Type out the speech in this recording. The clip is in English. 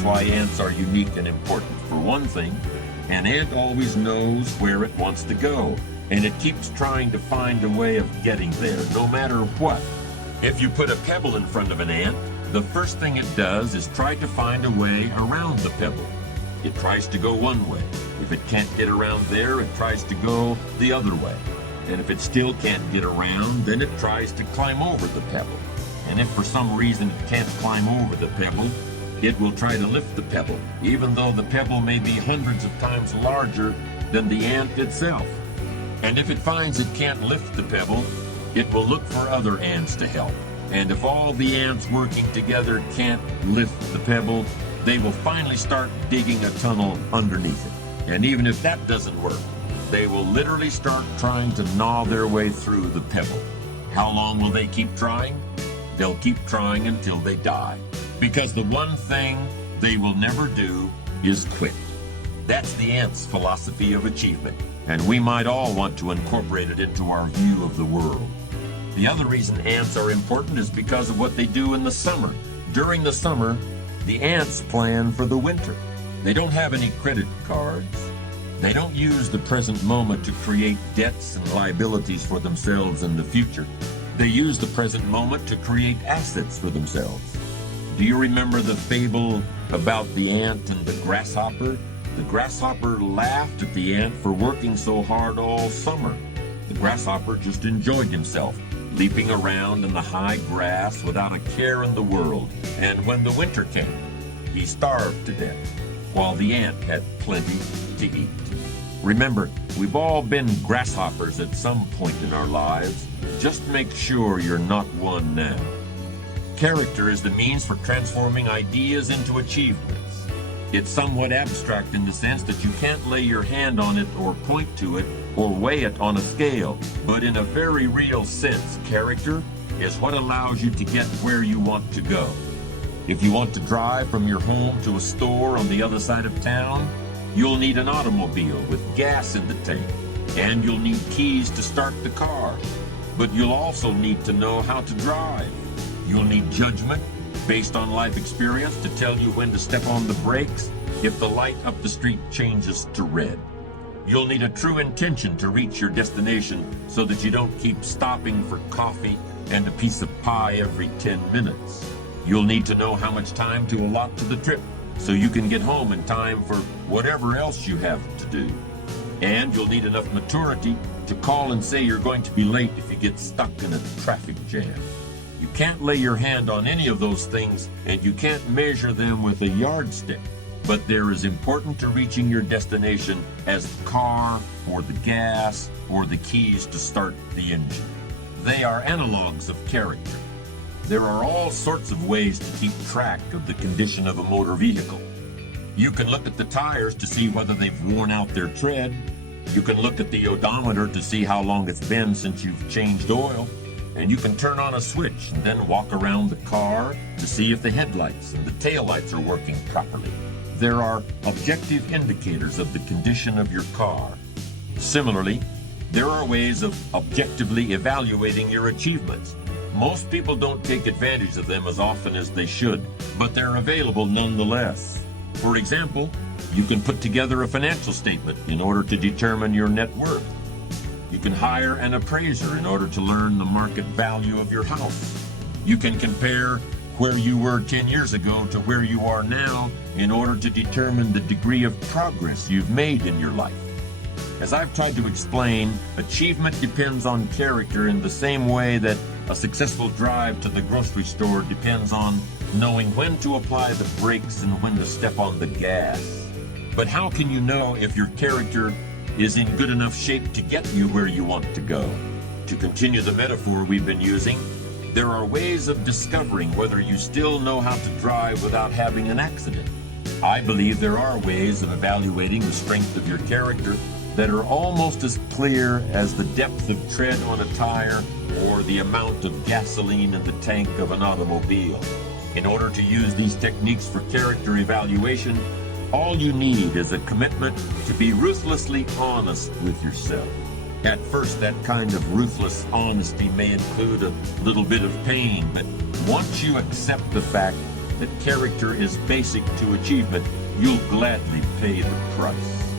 That's why ants are unique and important. For one thing, an ant always knows where it wants to go, and it keeps trying to find a way of getting there, no matter what. If you put a pebble in front of an ant, the first thing it does is try to find a way around the pebble. It tries to go one way. If it can't get around there, it tries to go the other way. And if it still can't get around, then it tries to climb over the pebble. And if for some reason it can't climb over the pebble, it will try to lift the pebble, even though the pebble may be hundreds of times larger than the ant itself. And if it finds it can't lift the pebble, it will look for other ants to help. And if all the ants working together can't lift the pebble, they will finally start digging a tunnel underneath it. And even if that doesn't work, they will literally start trying to gnaw their way through the pebble. How long will they keep trying? They'll keep trying until they die. Because the one thing they will never do is quit. That's the ant's philosophy of achievement, and we might all want to incorporate it into our view of the world. The other reason ants are important is because of what they do in the summer. During the summer, the ants plan for the winter. They don't have any credit cards. They don't use the present moment to create debts and liabilities for themselves in the future. They use the present moment to create assets for themselves. Do you remember the fable about the ant and the grasshopper? The grasshopper laughed at the ant for working so hard all summer. The grasshopper just enjoyed himself, leaping around in the high grass without a care in the world. And when the winter came, he starved to death, while the ant had plenty to eat. Remember, we've all been grasshoppers at some point in our lives. Just make sure you're not one now. Character is the means for transforming ideas into achievements. It's somewhat abstract in the sense that you can't lay your hand on it or point to it or weigh it on a scale. But in a very real sense, character is what allows you to get where you want to go. If you want to drive from your home to a store on the other side of town, you'll need an automobile with gas in the tank, and you'll need keys to start the car. But you'll also need to know how to drive. You'll need judgment based on life experience to tell you when to step on the brakes if the light up the street changes to red. You'll need a true intention to reach your destination so that you don't keep stopping for coffee and a piece of pie every 10 minutes. You'll need to know how much time to allot to the trip so you can get home in time for whatever else you have to do. And you'll need enough maturity to call and say you're going to be late if you get stuck in a traffic jam. You can't lay your hand on any of those things, and you can't measure them with a yardstick. But they're as important to reaching your destination as the car, or the gas, or the keys to start the engine. They are analogs of character. There are all sorts of ways to keep track of the condition of a motor vehicle. You can look at the tires to see whether they've worn out their tread. You can look at the odometer to see how long it's been since you've changed oil. And you can turn on a switch and then walk around the car to see if the headlights and the taillights are working properly. There are objective indicators of the condition of your car. Similarly, there are ways of objectively evaluating your achievements. Most people don't take advantage of them as often as they should, but they're available nonetheless. For example, you can put together a financial statement in order to determine your net worth. You can hire an appraiser in order to learn the market value of your house. You can compare where you were 10 years ago to where you are now in order to determine the degree of progress you've made in your life. As I've tried to explain, achievement depends on character in the same way that a successful drive to the grocery store depends on knowing when to apply the brakes and when to step on the gas. But how can you know if your character is in good enough shape to get you where you want to go? To continue the metaphor we've been using, there are ways of discovering whether you still know how to drive without having an accident. I believe there are ways of evaluating the strength of your character that are almost as clear as the depth of tread on a tire or the amount of gasoline in the tank of an automobile. In order to use these techniques for character evaluation, all you need is a commitment to be ruthlessly honest with yourself. At first, that kind of ruthless honesty may include a little bit of pain, but once you accept the fact that character is basic to achievement, you'll gladly pay the price.